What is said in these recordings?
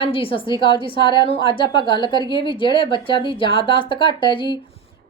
ਹਾਂਜੀ, ਸਤਿ ਸ੍ਰੀ ਅਕਾਲ ਜੀ ਸਾਰਿਆਂ ਨੂੰ। ਅੱਜ ਆਪਾਂ ਗੱਲ ਕਰੀਏ ਵੀ ਜਿਹੜੇ ਬੱਚਿਆਂ ਦੀ ਯਾਦਦਾਸ਼ਤ ਘੱਟ ਹੈ ਜੀ,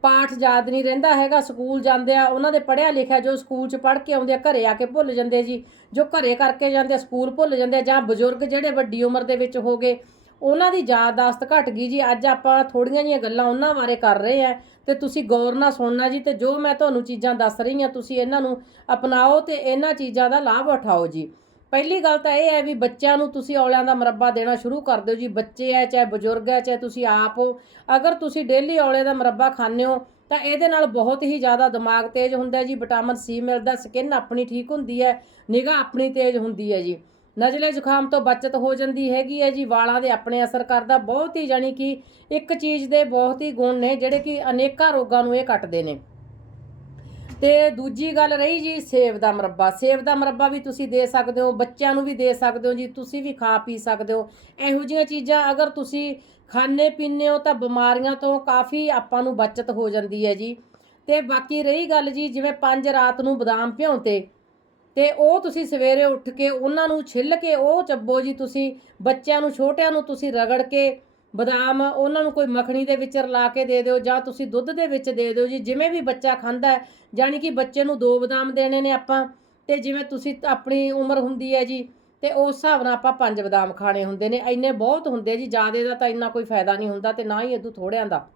ਪਾਠ ਯਾਦ ਨਹੀਂ ਰਹਿੰਦਾ ਹੈਗਾ, ਸਕੂਲ ਜਾਂਦੇ ਆ, ਉਹਨਾਂ ਦੇ ਪੜ੍ਹਿਆ ਲਿਖਿਆ ਜੋ ਸਕੂਲ 'ਚ ਪੜ੍ਹ ਕੇ ਆਉਂਦੇ ਆ, ਘਰੇ ਆ ਕੇ ਭੁੱਲ ਜਾਂਦੇ ਜੀ। ਜੋ ਘਰੇ ਕਰਕੇ ਜਾਂਦੇ ਆ, ਸਕੂਲ ਭੁੱਲ ਜਾਂਦੇ ਆ, ਜਾਂ ਬਜ਼ੁਰਗ ਜਿਹੜੇ ਵੱਡੀ ਉਮਰ ਦੇ ਵਿੱਚ ਹੋ ਗਏ, ਉਹਨਾਂ ਦੀ ਯਾਦਦਾਸ਼ਤ ਘਟ ਗਈ ਜੀ। ਅੱਜ ਆਪਾਂ ਥੋੜੀਆਂ ਜੀਆਂ ਗੱਲਾਂ ਉਹਨਾਂ ਬਾਰੇ ਕਰ ਰਹੇ ਆ ਤੇ ਤੁਸੀਂ ਗੌਰ ਨਾਲ ਸੁਣਨਾ ਜੀ ਤੇ ਜੋ ਮੈਂ ਤੁਹਾਨੂੰ ਚੀਜ਼ਾਂ ਦੱਸ ਰਹੀ ਹਾਂ, ਤੁਸੀਂ ਇਹਨਾਂ ਨੂੰ ਅਪਣਾਓ ਤੇ ਇਹਨਾਂ ਚੀਜ਼ਾਂ ਦਾ ਲਾਭ ਉਠਾਓ ਜੀ। ਪਹਿਲੀ ਗੱਲ ਤਾਂ ਇਹ ਹੈ ਵੀ ਬੱਚਿਆਂ ਨੂੰ ਤੁਸੀਂ ਔਲਿਆਂ ਦਾ ਮੁਰੱਬਾ ਦੇਣਾ ਸ਼ੁਰੂ ਕਰ ਦਿਓ ਜੀ, ਬੱਚੇ ਹੈ, ਚਾਹੇ ਬਜ਼ੁਰਗ ਹੈ, ਚਾਹੇ ਤੁਸੀਂ ਆਪ ਹੋ। ਅਗਰ ਤੁਸੀਂ ਡੇਲੀ ਔਲੇ ਦਾ ਮੁਰੱਬਾ ਖਾਂਦੇ ਹੋ, ਤਾਂ ਇਹਦੇ ਨਾਲ ਬਹੁਤ ਹੀ ਜ਼ਿਆਦਾ ਦਿਮਾਗ ਤੇਜ਼ ਹੁੰਦਾ ਜੀ ਵਿਟਾਮਿਨ ਸੀ ਮਿਲਦਾ ਸਕਿਨ ਆਪਣੀ ਠੀਕ ਹੁੰਦੀ ਹੈ, ਨਿਗਾਹ ਆਪਣੀ ਤੇਜ਼ ਹੁੰਦੀ ਹੈ ਜੀ। ਨਜ਼ਲੇ ਜ਼ੁਕਾਮ ਤੋਂ ਬਚਤ ਹੋ ਜਾਂਦੀ ਹੈਗੀ ਹੈ ਜੀ, ਵਾਲਾਂ ਦੇ ਆਪਣੇ ਅਸਰ ਕਰਦਾ, ਬਹੁਤ ਹੀ ਜਾਨੀ ਕਿ ਇੱਕ ਚੀਜ਼ ਦੇ ਬਹੁਤ ਹੀ ਗੁਣ ਨੇ, ਜਿਹੜੇ ਕਿ ਅਨੇਕਾਂ ਰੋਗਾਂ ਨੂੰ ਇਹ ਕੱਟਦੇ ਨੇ। ਤੇ ਦੂਜੀ ਗੱਲ ਰਹੀ ਜੀ ਸੇਬ ਦਾ ਮੁਰੱਬਾ। ਸੇਬ ਦਾ ਮੁਰੱਬਾ ਵੀ ਤੁਸੀਂ ਦੇ ਸਕਦੇ ਹੋ, ਬੱਚਿਆਂ ਨੂੰ ਵੀ ਦੇ ਸਕਦੇ ਹੋ ਜੀ, ਤੁਸੀਂ ਵੀ ਖਾ ਪੀ ਸਕਦੇ ਹੋ। ਇਹੋ ਜਿਹੀਆਂ ਚੀਜ਼ਾਂ ਅਗਰ ਤੁਸੀਂ ਖਾਣੇ ਪੀਂਦੇ ਹੋ ਤਾਂ ਬਿਮਾਰੀਆਂ ਤੋਂ ਕਾਫੀ ਆਪਾਂ ਨੂੰ ਬਚਤ ਹੋ ਜਾਂਦੀ ਹੈ ਜੀ। ਤੇ ਬਾਕੀ ਰਹੀ ਗੱਲ ਜੀ, ਜਿਵੇਂ ਪੰਜ ਰਾਤ ਨੂੰ ਬਦਾਮ ਭਿਉਂਤੇ ਤੇ ਉਹ ਤੁਸੀਂ ਸਵੇਰੇ ਉੱਠ ਕੇ ਉਹਨਾਂ ਨੂੰ ਛਿੱਲ ਕੇ ਉਹ ਚੱਬੋ ਜੀ ਤੁਸੀਂ, ਬੱਚਿਆਂ ਨੂੰ, ਛੋਟਿਆਂ ਨੂੰ ਤੁਸੀਂ ਰਗੜ ਕੇ ਬਦਾਮ, ਉਹਨਾਂ ਨੂੰ ਕੋਈ ਮੱਖਣੀ ਦੇ ਵਿੱਚ ਰਲਾ ਕੇ ਦੇ ਦਿਓ ਜਾਂ ਤੁਸੀਂ ਦੁੱਧ ਦੇ ਵਿੱਚ ਦੇ ਦਿਓ ਜੀ, ਜਿਵੇਂ ਵੀ ਬੱਚਾ ਖਾਂਦਾ ਹੈ ਜਾਨੀ ਕਿ ਬੱਚੇ ਨੂੰ ਦੋ ਬਦਾਮ ਦੇਣੇ ਨੇ ਆਪਾਂ, ਤੇ ਜਿਵੇਂ ਤੁਸੀਂ ਆਪਣੀ ਉਮਰ ਹੁੰਦੀ ਹੈ ਜੀ, ਤੇ ਉਸ ਹਿਸਾਬ ਨਾਲ ਆਪਾਂ ਪੰਜ ਬਦਾਮ ਖਾਣੇ ਹੁੰਦੇ ਨੇ, ਇੰਨੇ ਬਹੁਤ ਹੁੰਦੇ ਜੀ, ਜਿਆਦੇ ਦਾ ਤਾਂ ਇੰਨਾ ਕੋਈ ਫਾਇਦਾ ਨਹੀਂ ਹੁੰਦਾ ਤੇ ਨਾ ਹੀ ਇਦੋਂ ਥੋੜਿਆਂ ਦਾ।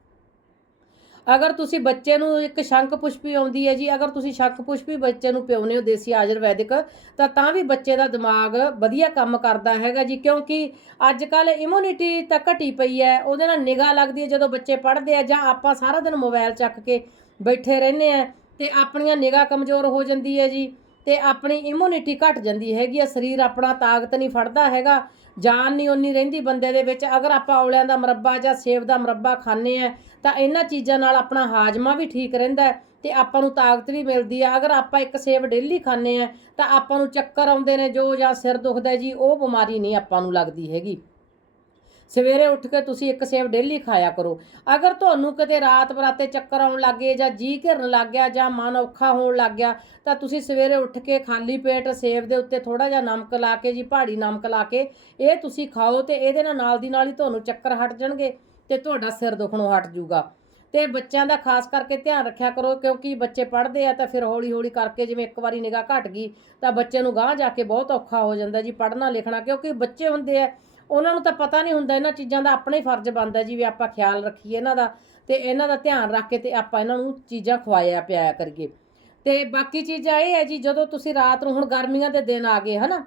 ਅਗਰ ਤੁਸੀਂ ਬੱਚੇ ਨੂੰ ਇੱਕ ਸ਼ੰਖ ਪੁਸ਼ਪੀ ਆਉਂਦੀ ਹੈ ਜੀ, ਅਗਰ ਤੁਸੀਂ ਸ਼ੰਖ ਪੁਸ਼ਪੀ ਬੱਚੇ ਨੂੰ ਪਿਉਨੇ ਹੋ ਦੇਸੀ ਆਯੁਰਵੈਦਿਕ, ਤਾਂ ਤਾਂ ਵੀ ਬੱਚੇ ਦਾ ਦਿਮਾਗ ਵਧੀਆ ਕੰਮ ਕਰਦਾ ਹੈਗਾ ਜੀ, ਕਿਉਂਕਿ ਅੱਜ ਕੱਲ ਇਮਿਊਨਿਟੀ ਤਾਂ ਘਟੀ ਪਈ ਹੈ, ਉਹਦੇ ਨਾਲ ਨਿਗਾਹ ਲੱਗਦੀ ਹੈ ਜਦੋਂ ਬੱਚੇ ਪੜ੍ਹਦੇ ਆ ਜਾਂ ਆਪਾਂ ਸਾਰਾ ਦਿਨ ਮੋਬਾਈਲ ਚੱਕ ਕੇ ਬੈਠੇ ਰਹਿੰਦੇ ਆ ਤੇ ਆਪਣੀਆਂ ਨਿਗਾਹ ਕਮਜ਼ੋਰ ਹੋ ਜਾਂਦੀ ਹੈ ਜੀ। ਤੇ ਆਪਣੀ ਇਮਿਊਨਿਟੀ ਘਟ ਜਾਂਦੀ ਹੈਗੀ ਆ, ਸਰੀਰ ਆਪਣਾ ਤਾਕਤ ਨਹੀਂ ਫੜਦਾ ਹੈਗਾ, ਜਾਨ ਨਹੀਂ ਓਨੀ ਰਹਿੰਦੀ ਬੰਦੇ ਦੇ ਵਿੱਚ। ਅਗਰ ਆਪਾਂ ਔਲਿਆਂ ਦਾ ਮੁਰੱਬਾ ਜਾਂ ਸੇਬ ਦਾ ਮੁਰੱਬਾ ਖਾਂਦੇ ਆ, ਤਾਂ ਇਹਨਾਂ ਚੀਜ਼ਾਂ ਨਾਲ ਆਪਣਾ ਹਾਜ਼ਮਾ ਵੀ ਠੀਕ ਰਹਿੰਦਾ ਹੈ ਤੇ ਆਪਾਂ ਨੂੰ ਤਾਕਤ ਵੀ ਮਿਲਦੀ ਆ। ਅਗਰ ਆਪਾਂ ਇੱਕ ਸੇਬ ਡੇਲੀ ਖਾਂਦੇ ਆ, ਤਾਂ ਆਪਾਂ ਨੂੰ ਚੱਕਰ ਆਉਂਦੇ ਨੇ, ਜੋ ਜਾਂ ਸਿਰ ਦੁਖਦਾ ਜੀ, ਉਹ ਬਿਮਾਰੀ ਨਹੀਂ ਆਪਾਂ ਨੂੰ ਲੱਗਦੀ ਹੈਗੀ। ਸਵੇਰੇ ਉੱਠ ਕੇ ਤੁਸੀਂ ਇੱਕ ਸੇਬ ਡੇਲੀ ਖਾਇਆ ਕਰੋ। ਅਗਰ ਤੁਹਾਨੂੰ ਕਿਤੇ ਰਾਤ ਬਰਾਤੇ ਚੱਕਰ ਆਉਣ ਲੱਗੇ ਜਾਂ ਜੀ ਘਿਰਨ ਲੱਗ ਗਿਆ ਜਾਂ ਮਨ ਔਖਾ ਹੋਣ ਲੱਗ ਗਿਆ, ਤਾਂ ਤੁਸੀਂ ਸਵੇਰੇ ਉੱਠ ਕੇ ਖਾਲੀ ਪੇਟ ਸੇਬ ਦੇ ਉੱਤੇ ਥੋੜਾ ਜਿਹਾ ਨਮਕ ਲਾ ਕੇ ਜੀ ਪਹਾੜੀ ਨਮਕ ਲਾ ਕੇ ਇਹ ਤੁਸੀਂ ਖਾਓ ਤੇ ਇਹਦੇ ਨਾਲ ਨਾਲ ਦੀ ਨਾਲ ਹੀ ਤੁਹਾਨੂੰ ਚੱਕਰ ਹਟ ਜਾਣਗੇ ਤੇ ਤੁਹਾਡਾ ਸਿਰ ਦੁਖਣੋਂ ਹਟ ਜਾਊਗਾ। ਤੇ ਬੱਚਿਆਂ ਦਾ ਖਾਸ ਕਰਕੇ ਧਿਆਨ ਰੱਖਿਆ ਕਰੋ ਕਿਉਂਕਿ ਬੱਚੇ ਪੜ੍ਹਦੇ ਆ ਤਾਂ ਫਿਰ ਹੌਲੀ ਹੌਲੀ ਕਰਕੇ ਜਿਵੇਂ ਇੱਕ ਵਾਰੀ ਨਿਗਾਹ ਘਟ ਗਈ ਤਾਂ ਬੱਚੇ ਨੂੰ ਗਾਂਹ ਜਾ ਕੇ ਬਹੁਤ ਔਖਾ ਹੋ ਜਾਂਦਾ ਜੀ ਪੜ੍ਹਨਾ ਲਿਖਣਾ ਕਿਉਂਕਿ ਬੱਚੇ ਹੁੰਦੇ ਆ ਉਹਨਾਂ ਨੂੰ ਤਾਂ ਪਤਾ ਨਹੀਂ ਹੁੰਦਾ, ਇਹਨਾਂ ਚੀਜ਼ਾਂ ਦਾ ਆਪਣਾ ਹੀ ਫਰਜ਼ ਬਣਦਾ ਜੀ ਵੀ ਆਪਾਂ ਖਿਆਲ ਰੱਖੀਏ ਇਹਨਾਂ ਦਾ ਤੇ ਇਹਨਾਂ ਦਾ ਧਿਆਨ ਰੱਖ ਕੇ ਤੇ ਆਪਾਂ ਇਹਨਾਂ ਨੂੰ ਚੀਜ਼ਾਂ ਖਵਾਇਆ ਪਿਆਇਆ ਕਰੀਏ। ਤੇ ਬਾਕੀ ਚੀਜ਼ਾਂ ਇਹ ਹੈ ਜੀ, ਜਦੋਂ ਤੁਸੀਂ ਰਾਤ ਨੂੰ ਹੁਣ ਗਰਮੀਆਂ ਦੇ ਦਿਨ ਆ ਗਏ, ਹਨਾ?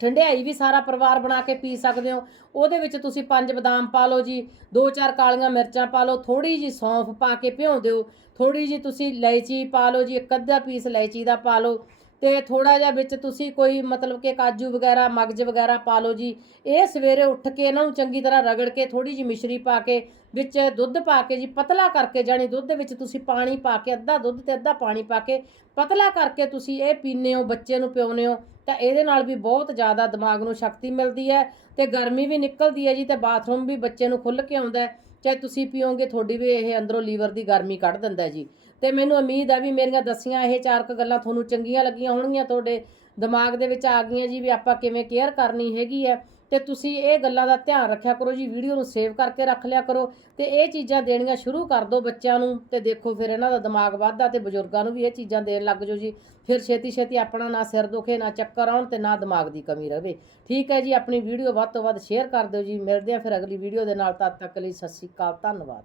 ਠੰਡਿਆਈ ਵੀ ਸਾਰਾ ਪਰਿਵਾਰ ਬਣਾ ਕੇ ਪੀ ਸਕਦੇ ਹੋ, ਉਹਦੇ ਵਿੱਚ ਤੁਸੀਂ ਪੰਜ ਬਦਾਮ ਪਾ ਲਓ ਜੀ, ਦੋ ਚਾਰ ਕਾਲੀਆਂ ਮਿਰਚਾਂ ਪਾ ਲਓ ਥੋੜੀ ਜੀ ਸੌਂਫ ਪਾ ਕੇ ਭਿਉਂ ਦਿਓ ਥੋੜੀ ਜੀ ਤੁਸੀਂ ਇਲਾਇਚੀ ਪਾ ਲਓ ਜੀ, ਇੱਕ ਅੱਧਾ ਪੀਸ ਇਲਾਇਚੀ ਦਾ ਪਾ ਲਓ ਤੇ ਥੋੜਾ ਜਿਹਾ ਵਿੱਚ ਤੁਸੀਂ ਕੋਈ ਮਤਲਬ ਕਿ ਕਾਜੂ ਵਗੈਰਾ, ਮਗਜ ਵਗੈਰਾ ਪਾ ਲਓ ਜੀ। ਇਹ ਸਵੇਰੇ ਉੱਠ ਕੇ ਇਹਨਾਂ ਨੂੰ ਚੰਗੀ ਤਰ੍ਹਾਂ ਰਗੜ ਕੇ ਥੋੜੀ ਜਿਹੀ ਮਿਸ਼ਰੀ ਪਾ ਕੇ, ਵਿੱਚ ਦੁੱਧ ਪਾ ਕੇ ਜੀ, ਪਤਲਾ ਕਰਕੇ ਜਾਨੀ ਦੁੱਧ ਵਿੱਚ ਤੁਸੀਂ ਪਾਣੀ ਪਾ ਕੇ, ਅੱਧਾ ਦੁੱਧ ਤੇ ਅੱਧਾ ਪਾਣੀ ਪਾ ਕੇ, ਪਤਲਾ ਕਰਕੇ ਤੁਸੀਂ ਇਹ ਪੀਨੇ ਹੋ, ਬੱਚੇ ਨੂੰ ਪਿਉਨੇ ਹੋ, ਤਾਂ ਇਹਦੇ ਨਾਲ ਵੀ ਬਹੁਤ ਜ਼ਿਆਦਾ ਦਿਮਾਗ ਨੂੰ ਸ਼ਕਤੀ ਮਿਲਦੀ ਹੈ ਤੇ ਗਰਮੀ ਵੀ ਨਿਕਲਦੀ ਹੈ ਜੀ ਤੇ ਬਾਥਰੂਮ ਵੀ ਬੱਚੇ ਨੂੰ ਖੁੱਲ ਕੇ ਆਉਂਦਾ ਹੈ। ਚਾਹੇ ਤੁਸੀਂ ਪੀਓਗੇ, ਤੁਹਾਡੀ ਵੀ ਇਹ ਅੰਦਰੋਂ ਲੀਵਰ ਦੀ ਗਰਮੀ ਕੱਢ ਦਿੰਦਾ ਜੀ। ਤੇ ਮੈਨੂੰ ਉਮੀਦ ਆ ਵੀ ਮੇਰੀਆਂ ਦੱਸੀਆਂ ਇਹ ਚਾਰ ਕੁ ਗੱਲਾਂ ਤੁਹਾਨੂੰ ਚੰਗੀਆਂ ਲੱਗੀਆਂ ਹੋਣਗੀਆਂ, ਤੁਹਾਡੇ ਦਿਮਾਗ ਦੇ ਵਿੱਚ ਆ ਗਈਆਂ ਜੀ ਵੀ ਆਪਾਂ ਕਿਵੇਂ ਕੇਅਰ ਕਰਨੀ ਹੈਗੀ ਹੈ। ਤੇ ਤੁਸੀਂ ਇਹ ਗੱਲਾਂ ਦਾ ਧਿਆਨ ਰੱਖਿਆ ਕਰੋ ਜੀ ਵੀਡੀਓ ਨੂੰ ਸੇਵ ਕਰਕੇ ਰੱਖ ਲਿਆ ਕਰੋ ਤੇ ਇਹ ਚੀਜ਼ਾਂ ਦੇਣੀਆਂ ਸ਼ੁਰੂ ਕਰ ਦਿਓ ਬੱਚਿਆਂ ਨੂੰ ਤੇ ਦੇਖੋ ਫਿਰ ਇਹਨਾਂ ਦਾ ਦਿਮਾਗ ਵੱਧਦਾ ਤੇ ਬਜ਼ੁਰਗਾਂ ਨੂੰ ਵੀ ਇਹ ਚੀਜ਼ਾਂ ਦੇਣ ਲੱਗ ਜਾਓ ਜੀ। ਫਿਰ ਛੇਤੀ ਛੇਤੀ ਆਪਣਾ ਨਾ ਸਿਰ ਦੁਖੇ, ਨਾ ਚੱਕਰ ਆਉਣ ਤੇ ਨਾ ਦਿਮਾਗ ਦੀ ਕਮੀ ਰਵੇ। ਠੀਕ ਹੈ ਜੀ, ਆਪਣੀ ਵੀਡੀਓ ਵੱਧ ਤੋਂ ਵੱਧ ਸ਼ੇਅਰ ਕਰ ਦਿਓ ਜੀ। ਮਿਲਦੇ ਆ ਫਿਰ ਅਗਲੀ ਵੀਡੀਓ ਦੇ ਨਾਲ, ਤਦ ਤੱਕ ਲਈ ਸਤਿ ਸ਼੍ਰੀ ਅਕਾਲ, ਧੰਨਵਾਦ।